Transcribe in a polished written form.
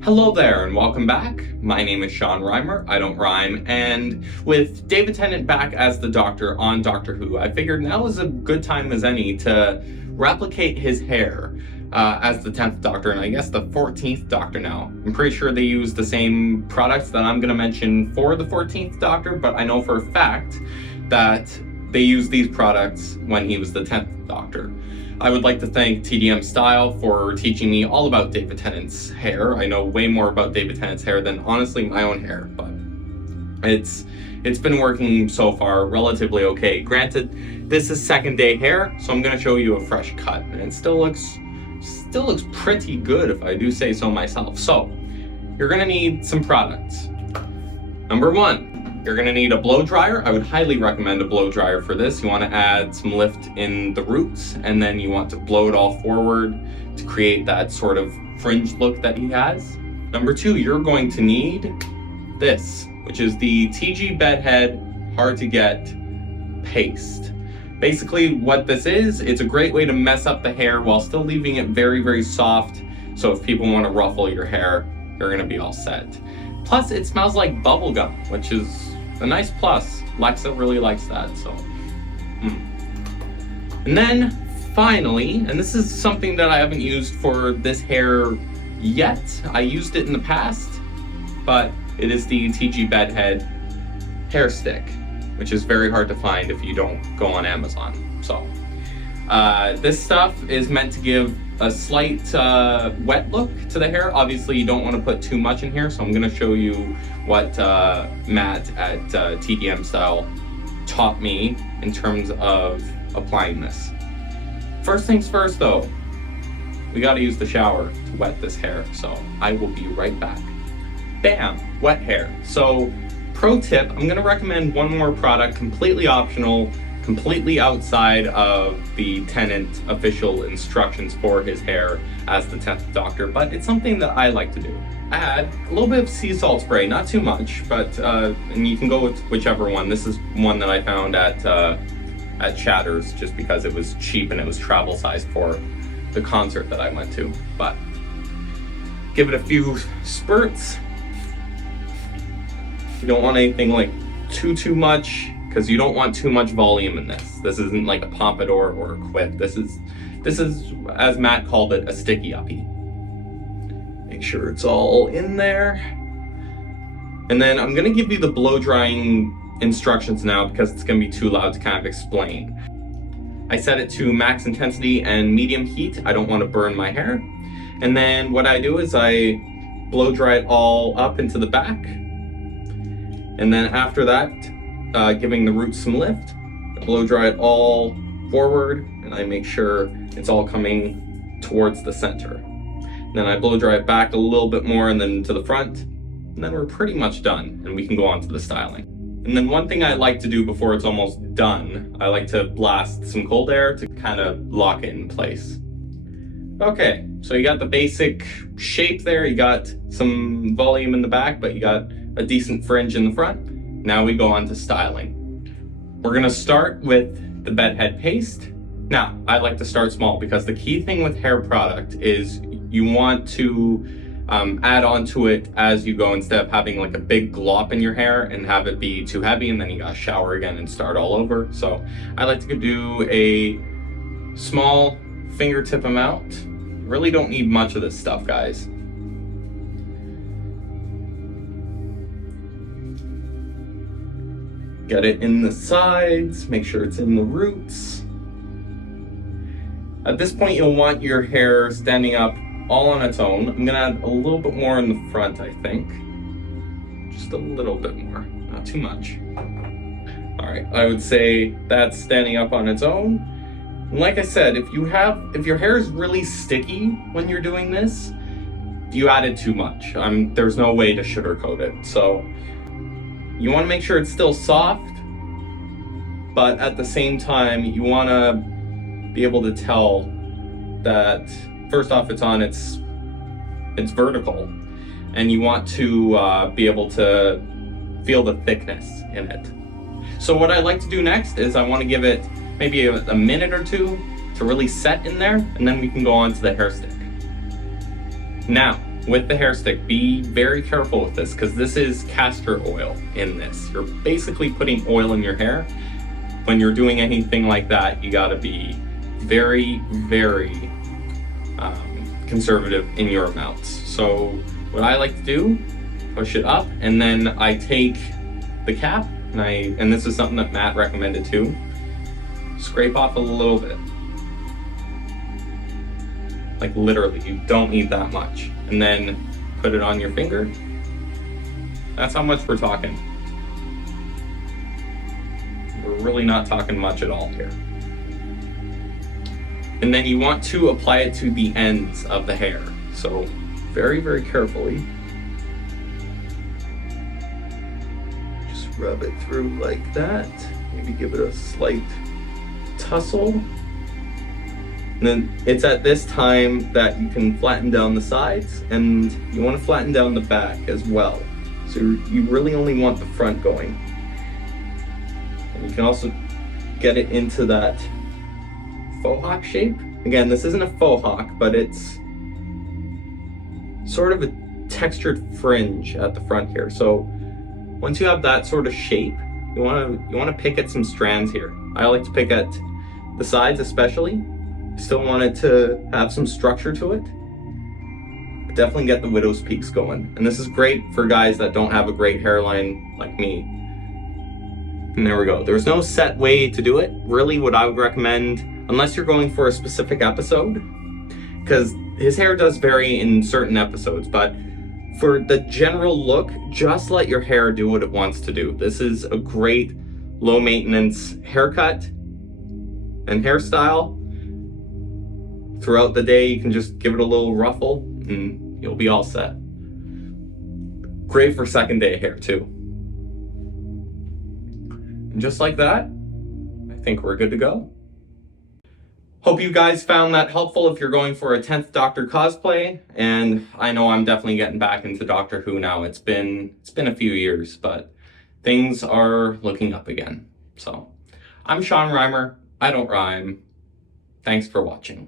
Hello there and welcome back. My name is Sean Reimer, I don't rhyme, and with David Tennant back as the Doctor on Doctor Who, I figured now is a good time as any to replicate his hair as the 10th Doctor, and I guess the 14th Doctor now. I'm pretty sure they use the same products that I'm going to mention for the 14th Doctor, but I know for a fact that they used these products when he was the 10th Doctor. I would like to thank TDM Style for teaching me all about David Tennant's hair. I know way more about David Tennant's hair than honestly my own hair, but it's been working so far relatively okay. Granted, this is second day hair, so I'm gonna show you a fresh cut, and it still looks pretty good if I do say so myself. So you're gonna need some products. Number one, you're gonna need a blow dryer. I would highly recommend a blow dryer for this. You wanna add some lift in the roots, and then you want to blow it all forward to create that sort of fringe look that he has. Number two, you're going to need this, which is the TG Bedhead Hard to Get Paste. Basically what this is, it's a great way to mess up the hair while still leaving it very, very soft. So if people wanna ruffle your hair, you're gonna be all set. Plus, it smells like bubblegum, which is a nice plus. Lexa really likes that, so. And then, finally, and this is something that I haven't used for this hair yet. I used it in the past, but it is the TG Bedhead hair stick, which is very hard to find if you don't go on Amazon. So, this stuff is meant to give a slight wet look to the hair. Obviously, you don't want to put too much in here, so I'm going to show you what Matt at TDM Style taught me in terms of applying this. First things first, though, we got to use the shower to wet this hair, so I will be right back. Bam! Wet hair. So, pro tip, I'm going to recommend one more product, completely optional, completely outside of the Tennant official instructions for his hair as the 10th Doctor, but it's something that I like to do. Add a little bit of sea salt spray, not too much, but and you can go with whichever one. This is one that I found at Chatter's just because it was cheap and it was travel sized for the concert that I went to. But give it a few spurts. You don't want anything like too much, because you don't want too much volume in this. This isn't like a pompadour or a quip. This is, as Matt called it, a sticky uppy. Make sure it's all in there. And then I'm gonna give you the blow drying instructions now because it's gonna be too loud to kind of explain. I set it to max intensity and medium heat. I don't want to burn my hair. And then what I do is I blow dry it all up into the back. And then after that, giving the roots some lift, I blow dry it all forward, and I make sure it's all coming towards the center. And then I blow dry it back a little bit more and then to the front, and then we're pretty much done, and we can go on to the styling. And then one thing I like to do before it's almost done, I like to blast some cold air to kind of lock it in place. Okay, so you got the basic shape there, you got some volume in the back, but you got a decent fringe in the front. Now we go on to styling. We're gonna start with the bedhead paste. Now, I like to start small because the key thing with hair product is you want to add on to it as you go instead of having like a big glop in your hair and have it be too heavy and then you gotta shower again and start all over. So I like to do a small fingertip amount. Really don't need much of this stuff, guys. Get it in the sides, make sure it's in the roots. At this point, you'll want your hair standing up all on its own. I'm gonna add a little bit more in the front, I think. Just a little bit more, not too much. All right, I would say that's standing up on its own. And like I said, if your hair is really sticky when you're doing this, you added too much. There's no way to sugarcoat it. So you want to make sure it's still soft, but at the same time, you want to be able to tell that first off, it's vertical, and you want to be able to feel the thickness in it. So what I like to do next is I want to give it maybe a minute or two to really set in there, and then we can go on to the hair stick. Now, with the hair stick, be very careful with this because this is castor oil in this. You're basically putting oil in your hair. When you're doing anything like that, you gotta be very, very conservative in your amounts. So what I like to do, push it up, and then I take the cap, and this is something that Matt recommended too, scrape off a little bit. Like literally, you don't need that much. And then put it on your finger. That's how much we're talking. We're really not talking much at all here. And then you want to apply it to the ends of the hair. So very, very carefully. Just rub it through like that. Maybe give it a slight tussle. And then it's at this time that you can flatten down the sides, and you want to flatten down the back as well. So you really only want the front going. And you can also get it into that faux hawk shape. Again, this isn't a faux hawk, but it's sort of a textured fringe at the front here. So once you have that sort of shape, you want to pick at some strands here. I like to pick at the sides especially. Still want it to have some structure to it. But definitely get the widow's peaks going. And this is great for guys that don't have a great hairline like me. And there we go. There's no set way to do it. Really, what I would recommend, unless you're going for a specific episode, because his hair does vary in certain episodes, but for the general look, just let your hair do what it wants to do. This is a great low maintenance haircut and hairstyle. Throughout the day, you can just give it a little ruffle and you'll be all set. Great for second day hair too. And just like that, I think we're good to go. Hope you guys found that helpful if you're going for a 10th Doctor cosplay. And I know I'm definitely getting back into Doctor Who now. It's been a few years, but things are looking up again. So I'm Reimer. I don't rhyme. Thanks for watching.